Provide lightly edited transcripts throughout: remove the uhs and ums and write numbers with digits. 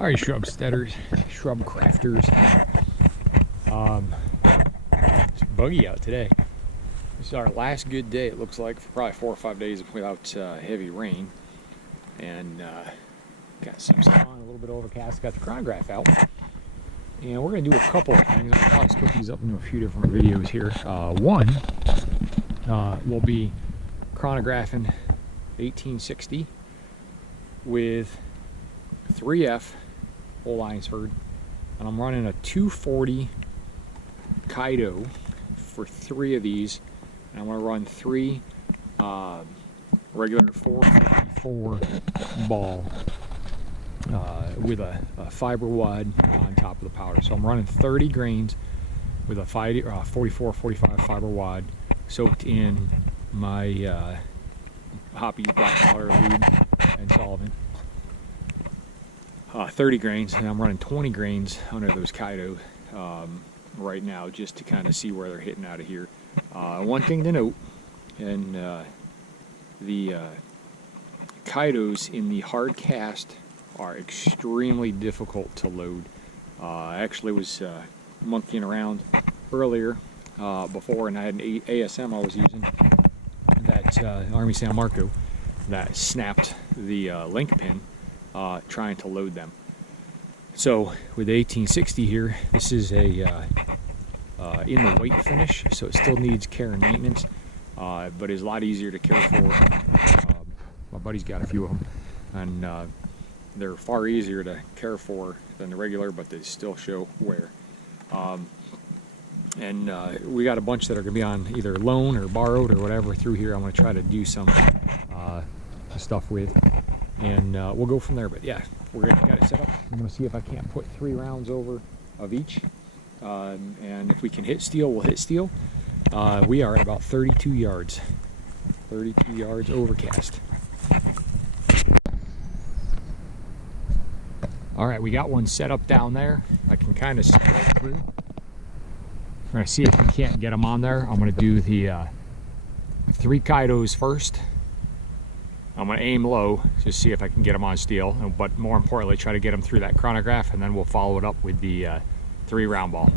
All right, shrub steaders, shrub crafters. It's buggy out today. This is our last good day, it looks like, for probably 4 or 5 days without heavy rain. And got some sun, a little bit overcast. Got the chronograph out. And we're going to do a couple of things. I'll probably split these up into a few different videos here. One will be chronographing 1860 with 3F olde eyensford, and I'm running a 240 kaido for 3 of these, and I'm going to run 3 regular 454 ball with a fiber wad on top of the powder. So I'm running 30 grains with a 44-45 fiber wad soaked in my hoppy black powder lube and solvent. 30 grains, and I'm running 20 grains under those kaido right now, just to kind of see where they're hitting out of here. One thing to note, and the kaidos in the hard cast are extremely difficult to load. I actually was monkeying around earlier before, and I had an ASM I was using, that Army San Marco, that snapped the link pin trying to load them. So with the 1860 here, this is a in the white finish, so it still needs care and maintenance, but is a lot easier to care for. My buddy's got a few of them, and they're far easier to care for than the regular, but they still show wear. And we got a bunch that are going to be on either loan or borrowed or whatever through here. I'm going to try to do some stuff with, and we'll go from there. But yeah, got it set up. I'm going to see if I can't put 3 rounds over of each, and if we can hit steel, we'll hit steel. We are at about 32 yards. 32 yards overcast. All right, we got one set up down there. I can kind of see right through. We're going to see if we can't get them on there. I'm going to do the 3 kaidos first. I'm going to aim low, just see if I can get them on steel, but more importantly, try to get them through that chronograph, and then we'll follow it up with the 3 round ball.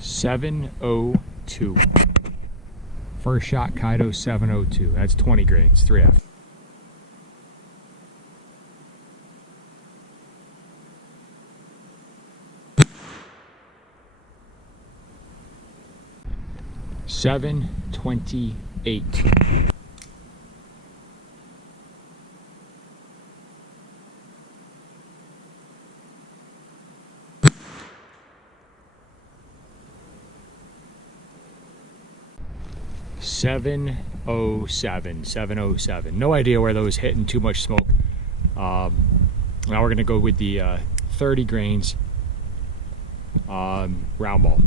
.702. First shot kaido 702. That's 20 grains, 3F. .728. .707. No idea where those hitting, too much smoke. Now we're going to go with the 30 grains round ball.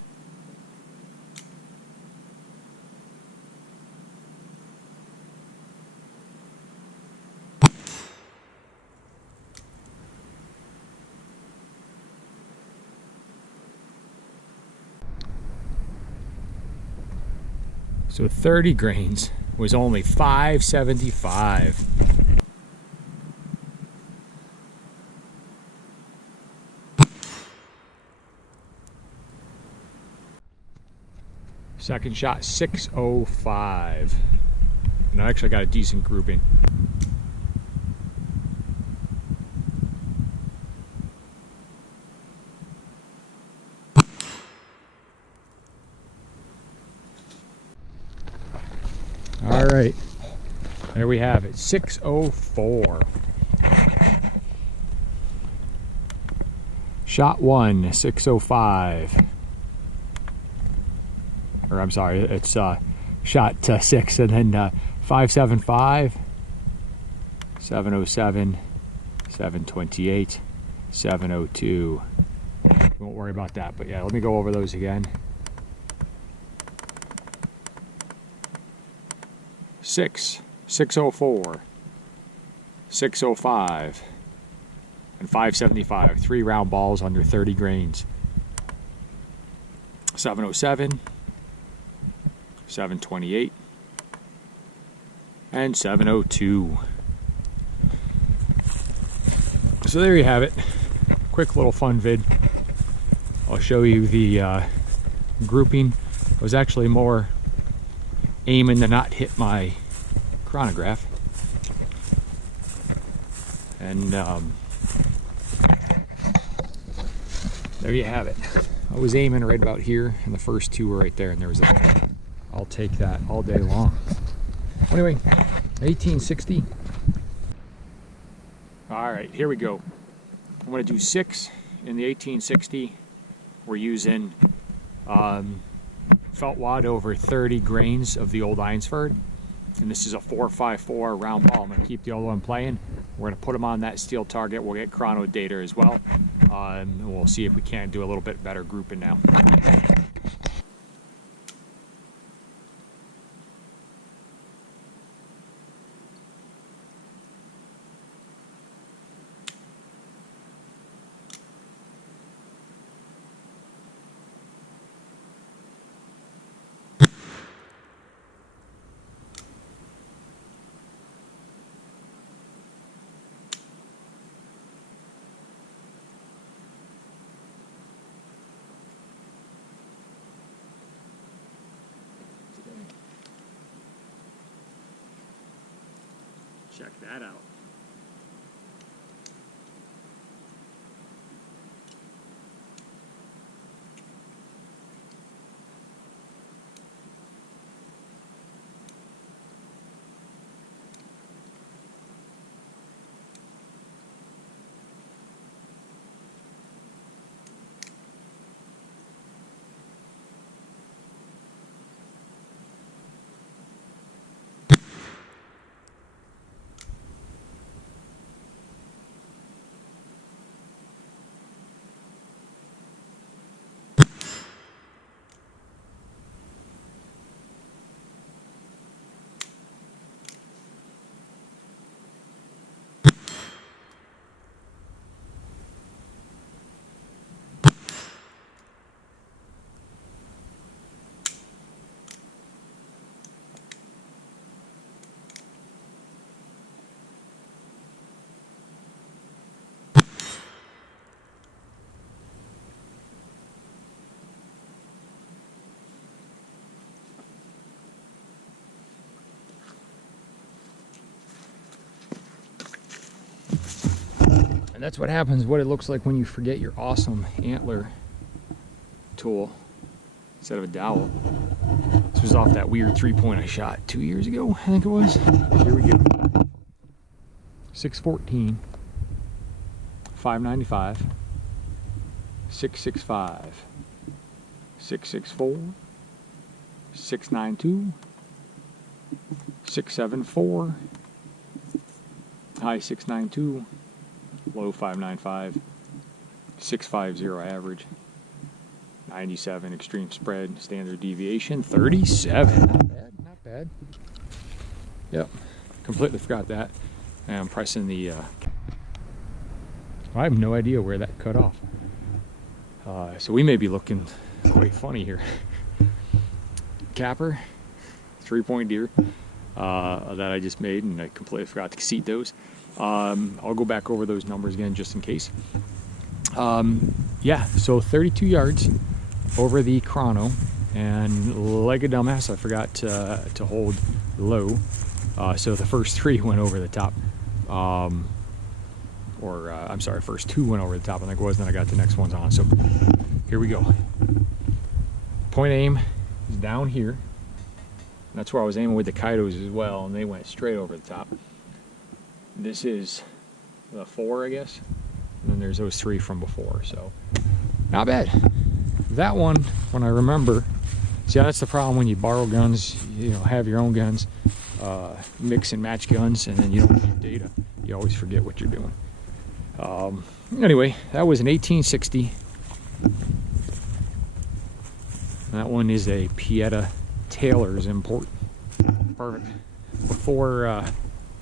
So 30 grains was only $5.75. Second shot 605. And I actually got a decent grouping. All right, there we have it, 604. Shot 1, 605. Or I'm sorry, it's shot 6, and then 575, 707, 728, 702. Won't worry about that, but yeah, let me go over those again. 6, 604, 605, and 575. 3 round balls under 30 grains. 707, 728, and 702. So there you have it. Quick little fun vid. I'll show you the grouping. I was actually more aiming to not hit my chronograph. And there you have it. I was aiming right about here, and the first 2 were right there, and there was a... I'll take that all day long. Anyway, 1860. All right, here we go. I'm going to do 6 in the 1860. We're using felt wad over 30 grains of the old eyensford, and this is a 454 round ball. I'm going to keep the old one playing. We're going to put them on that steel target. We'll get chrono data as well, and we'll see if we can't do a little bit better grouping now. Check that out. And that's what happens, what it looks like when you forget your awesome antler tool instead of a dowel. This was off that weird 3-point I shot 2 years ago, I think it was. Here we go. 614, 595, 665, 664, 692, 674, high 692, low 595, 650 average, 97 extreme spread, standard deviation 37. Not bad, not bad. Yep, completely forgot that. And I'm pressing the I have no idea where that cut off. So we may be looking quite funny here. Capper, 3-point deer that I just made, and I completely forgot to seat those. I'll go back over those numbers again just in case. Yeah, so 32 yards over the chrono, and like a dumbass, I forgot to hold low. So the first 3 went over the top. I'm sorry, first 2 went over the top, I think it was, then I got the next ones on. So here we go. Point aim is down here. That's where I was aiming with the kaidos as well, and they went straight over the top. This is the 4, I guess, and then there's those 3 from before, so not bad. That one, when I remember, see, that's the problem when you borrow guns, you know, have your own guns, mix and match guns, and then you don't keep data. You always forget what you're doing. Anyway, that was an 1860. That one is a Pietta Taylors import. Perfect. before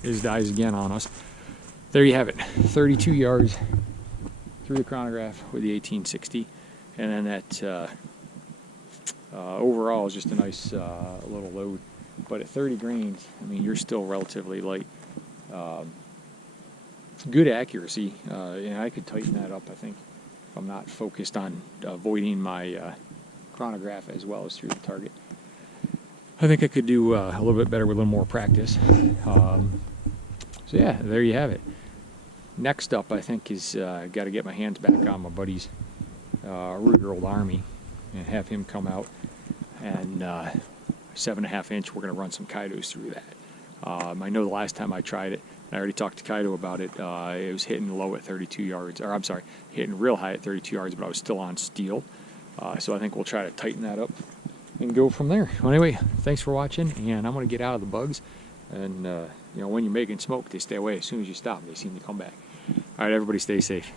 his dies again on us. There you have it, 32 yards through the chronograph with the 1860, and then that overall is just a nice little load. But at 30 grains, I mean, you're still relatively light. Good accuracy, and I could tighten that up, I think, if I'm not focused on avoiding my chronograph as well as through the target. I think I could do a little bit better with a little more practice. So yeah, there you have it. Next up, I think, is got to get my hands back on my buddy's Ruger Old Army and have him come out, and 7.5 inch, we're going to run some kaidos through that. I know the last time I tried it, I already talked to Kaido about it, it was hitting low at 32 yards, or I'm sorry, hitting real high at 32 yards, but I was still on steel. So I think we'll try to tighten that up and go from there. Well, anyway, thanks for watching, and I'm going to get out of the bugs. And, you know, when you're making smoke, they stay away. As soon as you stop, they seem to come back. All right, everybody stay safe.